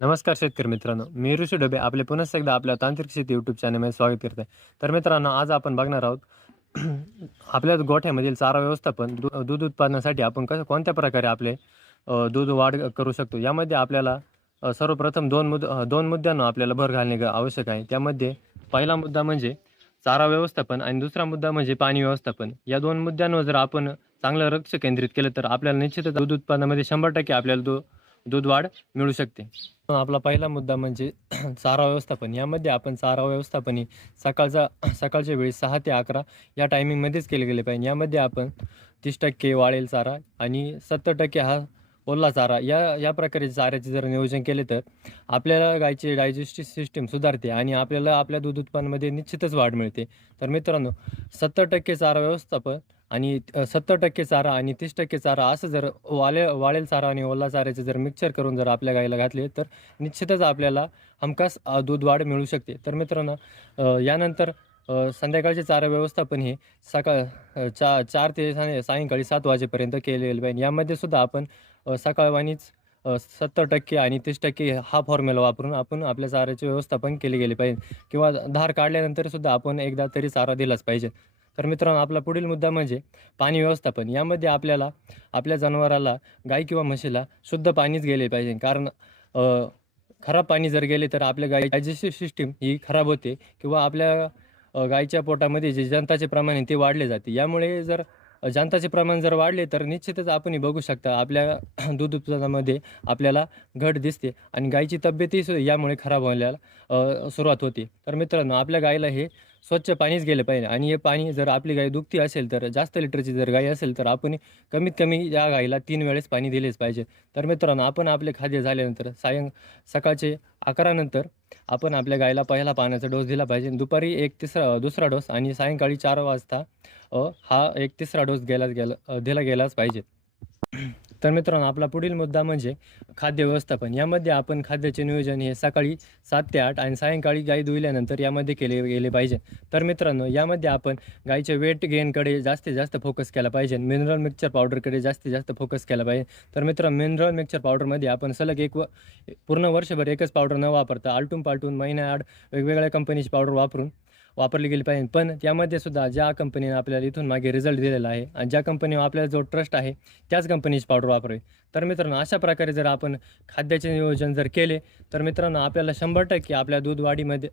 नमस्कार शेतकरी मित्रांनो मी ऋषी डबे आपले पुन्हा एकदा आपल्या तांत्रिक शेती यूट्यूब चॅनलमध्ये स्वागत करत आहे तर मित्रांनो आज आपण बघणार आहोत आपल्या गोठ्यामधील चारा व्यवस्थापन दू दूध उत्पादनासाठी आपण कसं कोणत्या प्रकारे आपले दूध वाढ करू शकतो? यामध्ये आपल्याला सर्वप्रथम दोन मुद दोन मुद्द्यांना आपल्याला भर घालणे आवश्यक आहे. त्यामध्ये पहिला मुद्दा म्हणजे चारा व्यवस्थापन आणि दुसरा मुद्दा म्हणजे पाणी व्यवस्थापन. या दोन मुद्द्यांवर जर आपण चांगलं लक्ष केंद्रित केलं तर आपल्याला निश्चितच दूध उत्पादनामध्ये शंभर टक्के आपल्याला दू दूध वाढ मिळू शकते. आपला पहिला मुद्दा म्हणजे चारा व्यवस्थापन. यामध्ये आपण चारा व्यवस्थापन ही सकाळचा सकाळच्या वेळी सहा ते अकरा या टायमिंगमध्येच केले गेले पाहिजे. यामध्ये आपण तीस टक्के वाळेल चारा आणि सत्तर टक्के हा ओला चारा या या प्रकारे चाऱ्याचे जर नियोजन केले तर आपल्याला गायची डायजेस्टिव्ह सिस्टीम सुधारते आणि आपल्याला आपल्या दूध उत्पादनामध्ये निश्चितच वाढ मिळते. तर मित्रांनो सत्तर टक्के चारा व्यवस्थापन आणि सत्तर टक्के चारा आणि तीस टक्के चारा असं जर वाले वाळेल चारा आणि ओला चाऱ्याचे जर मिक्सर करून जर आपल्या गायीला घातले तर निश्चितच आपल्याला हमखास दूध वाढ मिळू शकते. तर मित्रांनो यानंतर संध्याकाळचे चारा व्यवस्थापन हे सकाळ चा चार ते साय सायंकाळी सात वाजेपर्यंत केले गेले पाहिजे यामध्ये सुद्धा आपण सकाळवानीच सकाळवाणीच सत्तर टक्के आणि तीस टक्के हा फॉर्म्युला वापरून आपण आपल्या चाऱ्याचे व्यवस्थापन केले गेले पाहिजे. किंवा धार काढल्यानंतर सुद्धा आपण एकदा तरी चारा दिलाच पाहिजे. तर मित्रांनो आपला पुढील मुद्दा म्हणजे पाणी व्यवस्थापन. यामध्ये आपल्याला आपल्या जनावराला गाय किंवा म्हशीला शुद्ध पाणीच गेले पाहिजे. कारण खराब पाणी जर गेले तर आपल्या गाय डायजेस्टिव्ह सिस्टीम ही खराब होते किंवा आपल्या गायीच्या पोटामध्ये जे जंताचे प्रमाण आहे ते वाढले जाते. यामुळे जर जंताचे प्रमाण जर वाढले तर निश्चितच आपण बघू शकता आपल्या दूध उत्पादनामध्ये आपल्याला घट दिसते आणि गायीची तब्येतही यामुळे खराब व्हायला सुरुवात होते. तर मित्रांनो आपल्या गायीला हे स्वच्छ पाणीच गेलं पाहिजे आणि हे पाणी जर आपली गाय दुखती असेल तर जास्त लिटरची जर गाय असेल तर आपण कमीत कमी या गाईला तीन वेळेस पाणी दिलेच पाहिजे. तर मित्रांनो आपण आपले खाद्य झाल्यानंतर सायं सकाळचे अकरानंतर आपण आपल्या गायला पहिला पाण्याचा डोस दिला पाहिजे. दुपारी एक तिसरा दुसरा डोस आणि सायंकाळी चार वाजता हा एक तिसरा डोस गेलाच गेला दिला गेलाच पाहिजे. तर मित्रांनो आपला पुढील मुद्दा म्हणजे खाद्य व्यवस्थापन. यामध्ये आपण खाद्याचे नियोजन हे सकाळी सात ते आठ आणि सायंकाळी गाई धुईल्यानंतर यामध्ये केले गेले पाहिजे. तर मित्रांनो यामध्ये आपण गाईच्या वेट गेनकडे जास्तीत जास्त फोकस केला पाहिजे. मिनरल मिक्सचर पावडरकडे जास्तीत जास्त फोकस केला पाहिजे. तर मित्रांनो मिनरल मिक्सचर पावडरमध्ये आपण सलग एक व पूर्ण वर्षभर एकच पावडर न वापरता आलटून पालटून महिन्याआड वेगवेगळ्या कंपनीची पावडर वापरून वापरली गेली पाहिजे. पण त्यामध्ये सुद्धा ज्या कंपनीने आपल्याला इथून मागे रिझल्ट दिलेला आहे आणि ज्या कंपनीवर आपल्याला जो ट्रस्ट आहे त्याच कंपनीची पावडर वापरावी. तर मित्रांनो अशा प्रकारे जर आपण खाद्याचे नियोजन जर केले तर मित्रांनो आपल्याला शंभर टक्के आपल्या दूध वाढीमध्ये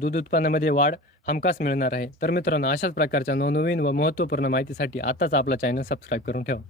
दूध उत्पन्नामध्ये वाढ हमखास मिळणार आहे. तर मित्रांनो अशाच प्रकारच्या नवनवीन व महत्त्वपूर्ण माहितीसाठी आताच आपला चॅनल सबस्क्राईब करून ठेवा.